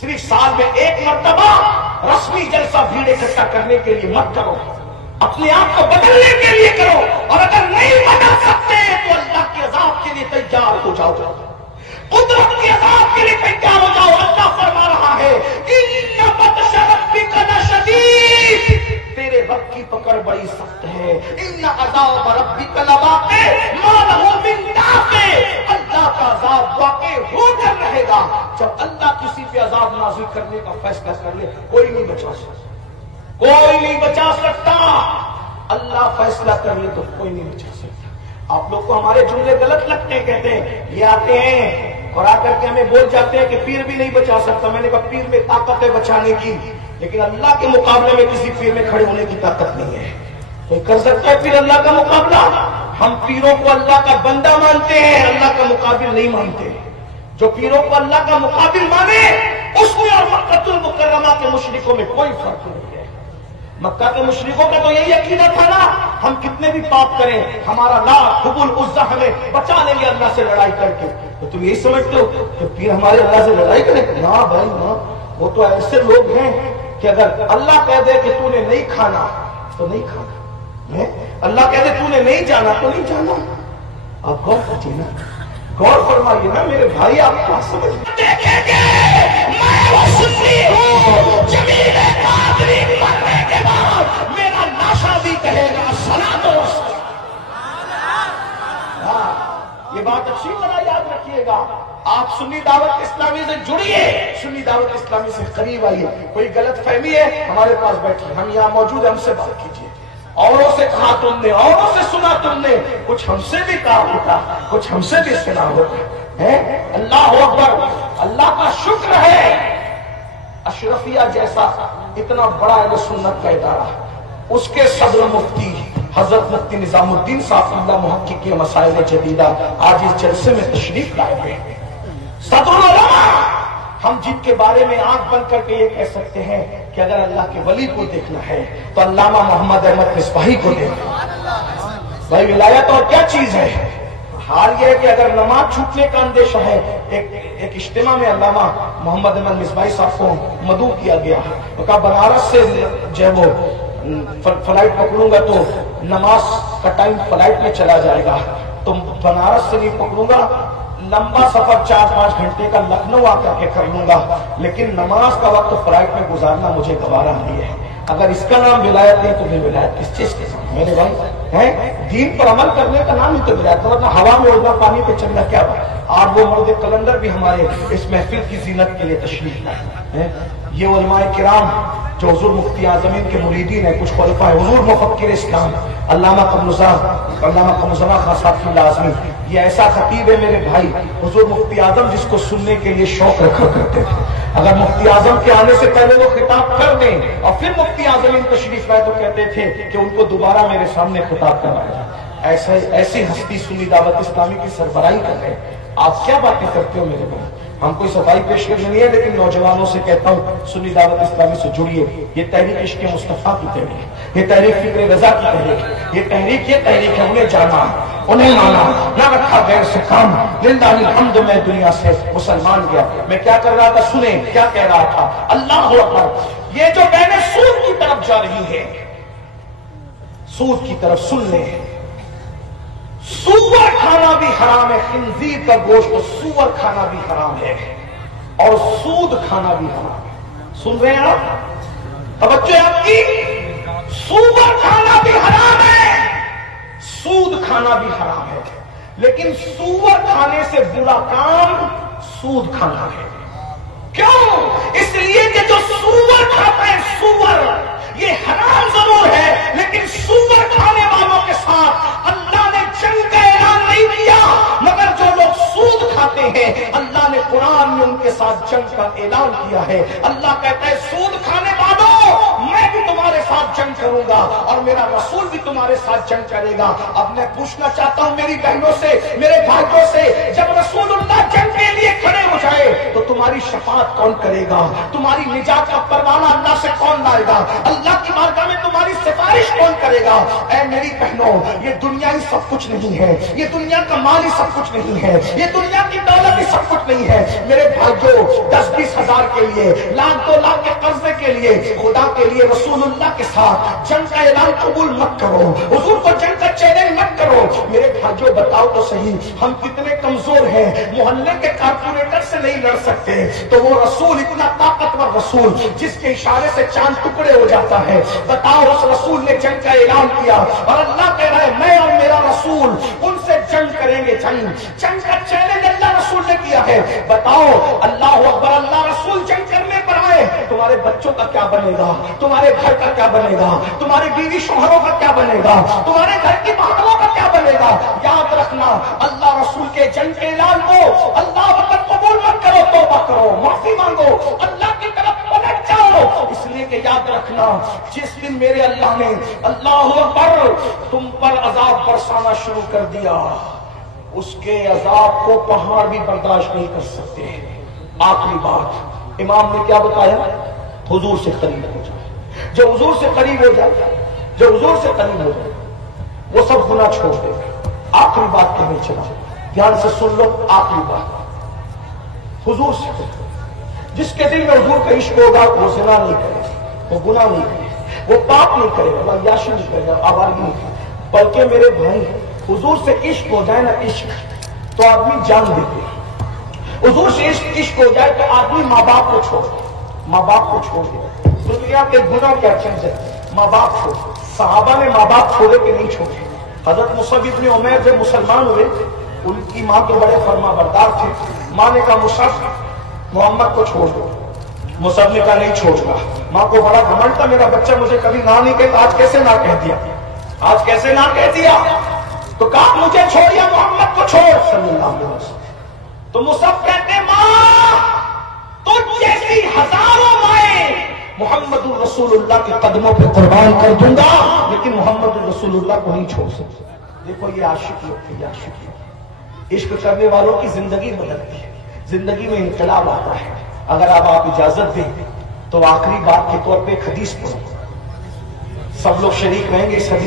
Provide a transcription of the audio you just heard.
صرف سال میں ایک مرتبہ رسمی جلسہ بھیڑ اکٹھا کرنے کے لیے مت کرو، اپنے آپ کو بدلنے کے لیے کرو، اور اگر نہیں بدل سکتے تو اللہ کے عذاب کے لیے تیار ہو جاؤ، قدرت کے عذاب کے لیے تیار ہو جاؤ۔ اللہ فرما رہا ہے ان بطش ربک لشدید، تیرے رب کی پکڑ بڑی سخت ہے، ان عذاب ربک لواقع ما لہ من دافع، اللہ کا عذاب واقع ہو کر رہے گا۔ جب اللہ کسی پہ عذاب نازل کرنے کا فیصلہ کر لے کوئی نہیں بچا سکتا، کوئی نہیں بچا سکتا، اللہ فیصلہ کر لے تو کوئی نہیں بچا سکتا۔ آپ لوگ کو ہمارے جملے غلط لگتے ہیں، کہتے ہیں یہ آتے ہیں اور آ کر کے ہمیں بول جاتے ہیں کہ پیر بھی نہیں بچا سکتا۔ میں نے کہا پیر میں طاقت ہے بچانے کی، لیکن اللہ کے مقابلے میں کسی پیر میں کھڑے ہونے کی طاقت نہیں ہے۔ کوئی کر سکتا ہے پھر اللہ کا مقابلہ؟ ہم پیروں کو اللہ کا بندہ مانتے ہیں، اللہ کا مقابل نہیں مانتے۔ جو پیروں کو اللہ کا مقابل مانے اس میں اور مکہ المکرمہ کے مشرکوں میں کوئی فرق نہیں ہے۔ مکہ کے مشرکوں کا تو یہی عقیدہ تھا نا، ہم کتنے بھی پاپ کریں ہمارا لات حبل عزا ہمیں بچا لیں گے اللہ سے لڑائی کر کے۔ تو تم یہی سمجھتے ہو کہ پیر ہمارے اللہ سے لڑائی کریں؟ نہ بھائی نہ، وہ تو ایسے لوگ ہیں کہ اگر اللہ کہہ دے کہ تو نے نہیں کھانا تو نہیں کھانا، اللہ کہہ دے تو نے نہیں جانا تو نہیں جانا۔ آپ غور کیجیے نا، غور فرمائیے نا میرے بھائی، آپ کیا سمجھ دیکھیں گے میں وہ سنی ہوں جمیل قادری مرنے کے بعد میرا ناشا بھی کہے گا صلاۃ و سلام۔ یہ بات اچھی طرح یاد رکھیے گا۔ آپ سنی دعوت اسلامی سے جڑیے، سنی دعوت اسلامی سے قریب آئیے۔ کوئی غلط فہمی ہے ہمارے پاس بیٹھی، ہم یہاں موجود ہیں، ہم سے بات کیجیے۔ اوروں سے کہا تم نے، اوروں سے سنا تم نے، کچھ ہم سے بھی کہا ہوتا، کچھ ہم سے بھی سنا ہوتا ہے۔ اللہ اکبر، اللہ کا شکر ہے اشرفیہ جیسا اتنا بڑا اہل سنت کا ادارہ، اس کے صدر مفتی حضرت مفتی نظام الدین صاحب اللہ محقق کے مسائل جدیدہ آج اس جلسے میں تشریف لائے ہوئے ہیں۔ صدر العلماء، ہم جن کے بارے میں آنکھ بند کر کے یہ کہہ سکتے ہیں کہ اگر اللہ کے ولی کو دیکھنا ہے تو علامہ محمد احمد مصباحی کو دیکھنا۔ بھائی ولایت اور کیا چیز ہے؟ حال یہ ہے کہ اگر نماز چھوٹنے کا اندیشہ ہے، ایک اجتماع میں علامہ محمد احمد مصباحی صاحب کو مدعو کیا گیا، وہ کہا بنارس سے جو ہے وہ فلائٹ پکڑوں گا تو نماز کا ٹائم فلائٹ میں چلا جائے گا، تو بنارس سے نہیں پکڑوں گا، لمبا سفر 4-5 گھنٹے کا لکھنؤ آ کر کے کر لوں گا، لیکن نماز کا وقت فلائٹ میں گزارنا مجھے گوارا نہیں ہے۔ اگر اس کا نام ولایت نہیں تو پھر ولایت کس چیز کے ساتھ؟ میرے بھائی ہیں دین پر عمل کرنے کا نام ہی تو ولایت، ورنہ ہوا میں اڑنا پانی پہ چلنا کیا بات۔ آج وہ مرد کلندر بھی ہمارے اس محفل کی زینت کے لیے تشریف لائے ہیں۔ یہ علماء کرام جو حضور مفتی اعظمین کے مریدین ہیں، کچھ خلفائے حضور مفکر اسلام علامہ قمرزمان خان صاحب کی لازمی، یہ ایسا خطیب ہے میرے بھائی، حضور مفتی اعظم جس کو سننے کے لیے شوق رکھا کرتے تھے، اگر مفتی اعظم کے آنے سے پہلے وہ خطاب کر دیں اور پھر مفتی اعظمین تشریف لائے تو کہتے تھے کہ ان کو دوبارہ میرے سامنے خطاب کروایا۔ ایسی ہستی سنی دعوت اسلامی کی سربراہی کر رہے ہیں۔ آپ کیا باتیں کرتے ہو میرے بھائی؟ ہم کوئی صفائی پیشکش نہیں ہے، لیکن نوجوانوں سے کہتا ہوں سنی دعوت اسلامی سے جڑیے۔ یہ تحریک عشق مصطفیٰ کی تحریک، یہ تحریک فکر رضا کی تحریک، یہ تحریک ہے انہیں جانا، انہیں مانا، نہ رکھا غیر سے کام، للہ الحمد میں دنیا سے مسلمان گیا۔ میں کیا کر رہا تھا سنیں، کیا کہہ رہا تھا؟ اللہ اکبر، یہ جو بہنیں سود کی طرف جا رہی ہیں، سود کی طرف سن لیں، سور کھانا بھی حرام ہے، خنزیر کا گوشت سور کھانا بھی حرام ہے، اور سود کھانا بھی حرام ہے۔ سن رہے ہیں آپ؟ توجہ آپ کی، سور کھانا بھی حرام ہے، سود کھانا بھی حرام ہے، لیکن سور کھانے سے برا کام سود کھانا ہے۔ کیوں؟ اس لیے کہ جو سور کھاتا ہے، سور یہ حرام ضرور ہے، لیکن سور کھانے والوں کے ساتھ اللہ نے جنگ کا اعلان نہیں کیا، مگر جو لوگ سود کھاتے ہیں اللہ نے قرآن میں ان کے ساتھ جنگ کا اعلان کیا ہے۔ اللہ کہتا ہے سود کھانے والوں میں بھی تمہارے ساتھ جنگ کروں گا اور میرا رسول بھی تمہارے ساتھ جنگ کرے گا۔ اب میں پوچھنا چاہتا ہوں میری بہنوں سے، میرے بھائیوں سے، جب رسول اللہ جنگ کے لیے کھڑے ہو جائے تو تمہاری شفاعت کون کرے گا؟ تمہاری نجات کا پروانہ اللہ سے کون لائے گا؟ اللہ کی بارگاہ میں تمہاری صفات فرمائش کون کرے گا؟ اے میری بہنوں، یہ دنیا ہی سب کچھ نہیں ہے، یہ دنیا کا مال ہی سب کچھ نہیں ہے، یہ دنیا کی دولت ہی سب کچھ نہیں ہے۔ میرے بھائیو، 10-20 ہزار کے لیے، لاکھ 2 لاکھ کے قرضے کے لیے، خدا کے لیے، رسول اللہ کے ساتھ جنگ کا اعلان قبول مت کرو، حضور کو جنگ کا چیلنج مت کرو۔ میرے بھائیو بتاؤ تو صحیح، ہم کتنے کمزور ہیں، محلے کے کارپوریٹر سے نہیں لڑ سکتے، تو وہ رسول اتنا طاقتور رسول جس کے اشارے سے چاند ٹکڑے ہو جاتا ہے، بتاؤ اس رسول نے جنگ کا اعلان کیا، اور اللہ کہہ رہا ہے میں اور میرا رسول ان سے جنگ کریں گے۔ جنگ کا چیلنج اللہ رسول نے کیا ہے۔ بتاؤ، اللہ اکبر، اللہ رسول جنگ کرنے پر آئے، تمہارے بچوں کا کیا بنے گا؟ تمہارے گھر کا کیا بنے گا؟ تمہاری بیوی شوہروں کا کیا بنے گا؟ تمہارے گھر کی بہنوں کا کیا بنے گا؟ یاد رکھنا، اللہ رسول کے جنگ کے اعلان کو اللہ اکبر قبول مت کرو، توبہ کرو، معافی مانگو، اللہ کی طرف پلٹ جاؤ، اس لیے کہ یاد رکھنا، جس دن میرے اللہ نے اللہ اکبر تم پر عذاب برسانا شروع کر دیا، اس کے عذاب کو پہاڑ بھی برداشت نہیں کر سکتے۔ آخری بات امام نے کیا بتایا؟ حضور سے قریب ہو جائے۔ جو حضور سے قریب ہو جائے، جو حضور سے قریب ہو جائے، وہ سب گناہ چھوڑ دے گا۔ آخری بات کہنے چلا، دھیان سے سن لو، آخری بات حضور سے قریب۔ جس کے دل میں حضور کا عشق ہوگا، وہ زنا نہیں کرے گا، وہ گناہ نہیں کرے گا، وہ پاپ نہیں کرے گا، وہ عیاشی نہیں کرے گا، آوارگی نہیں کرے گا، بلکہ میرے بھائی حضور سے عشق ہو جائے نا، عشق تو آدمی جان دیتے ہیں۔ حضور سے عشق ہو جائے تو آدمی ماں باپ کو چھوڑ دے، ماں باپ کو چھوڑ دے۔ دنیا کے گناہ کیا چیز ہے؟ ماں باپ چھوڑ۔ صحابہ نے ماں باپ چھوڑے کہ نہیں چھوڑے؟ حضرت مصعب ابن عمیر جب مسلمان ہوئے، ان کی ماں کے بڑے فرما بردار تھے، ماں نے کہا مصعب محمد کو چھوڑ دو، مصعب نے کہا نہیں چھوڑنا۔ ماں کو بڑا گھمنڈ تھا، میرا بچہ مجھے کبھی نہ نہیں کہتا، آج کیسے نہ کہہ دیا، آج کیسے نہ کہہ دیا؟ تو کہا مجھے چھوڑیا، محمد کو چھوڑ صلی اللہ علیہ وسلم۔ تو مصعب کہتے ماں تجھ جیسی ہزاروں مائیں محمد الرسول اللہ کے قدموں پہ قربان کر دوں گا، لیکن محمد الرسول اللہ کو نہیں چھوڑ سکتا۔ دیکھو یہ عاشق لوگ تھے، یہ عاشق لوگ، عشق کرنے والوں کی زندگی بدلتی ہے، زندگی میں انقلاب آتا ہے۔ اگر آپ اجازت دیں تو آخری بات کے طور پہ ایک حدیث پڑھوں، سب لوگ شریک رہیں گے اس حدیث